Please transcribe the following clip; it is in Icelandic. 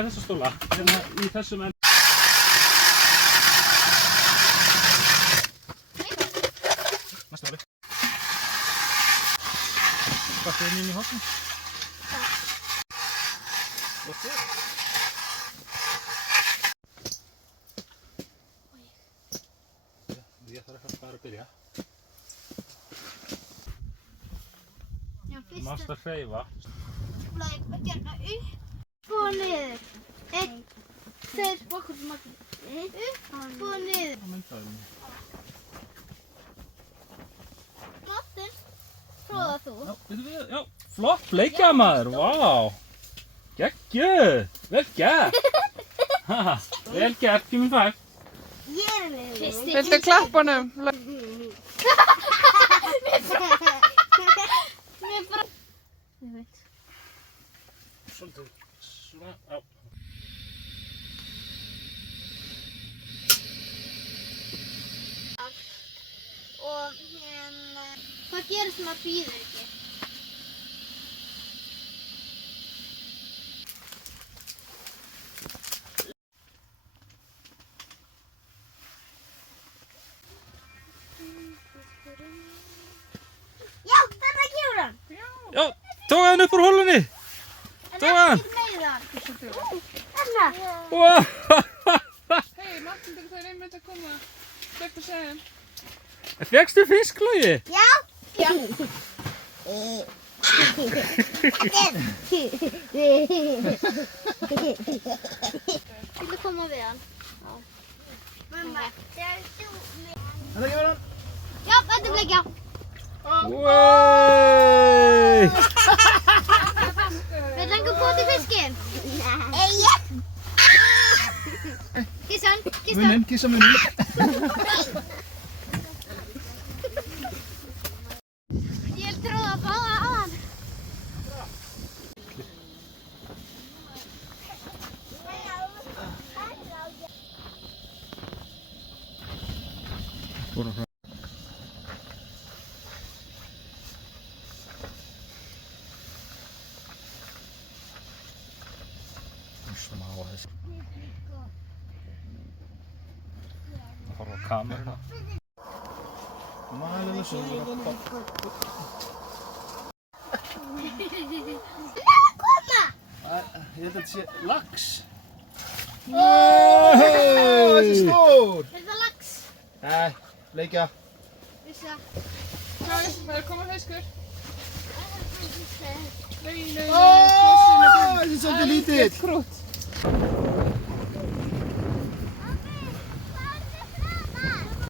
taka þessa stóla hérna í þessum enn. Næsta ári. Hvað er inn í hóttum? Flott þér. Ég þarf eitthvað bara að byrja. Mást að hreyfa. Hérna upp og niður. 1, 2, upp og niður. Martin, prófa þú. Já, flott bleikja maður, vá. Geggjuð, vel gert. Vel gert, give me 5. Viltu klappa honum? Svolítið svona, já. Og hérna, hvað gerist sem maður býður ekki? Já, þarna kemur hann! Já, tók hann upp úr hólunni. Tók hann. Þarna! Wow. Hei, Martin, það er einmitt að koma. Hvað ertu að segja? Fékkstu fisk, Logi? Já! Já! Viltu koma við hann? Mamma, þegar þú... Þetta kemur hann. Já, þetta er bleikja. Wey! Við lengur bóti fiskinn. Nei. Kissa hann, kissa hann. Munnin, kissa munnin. Ég tróði að báða á hann. Smá þess. Það horfa á kameruna. Mælinu sögur. Koma! Ég held að þetta sé lax. Hey! Þessi stór. Er það lax? Nei, bleikja. Vissi það. Það er koma fiskur. Nei, Þessi er svolítið lítill. krút.